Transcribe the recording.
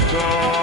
Pata,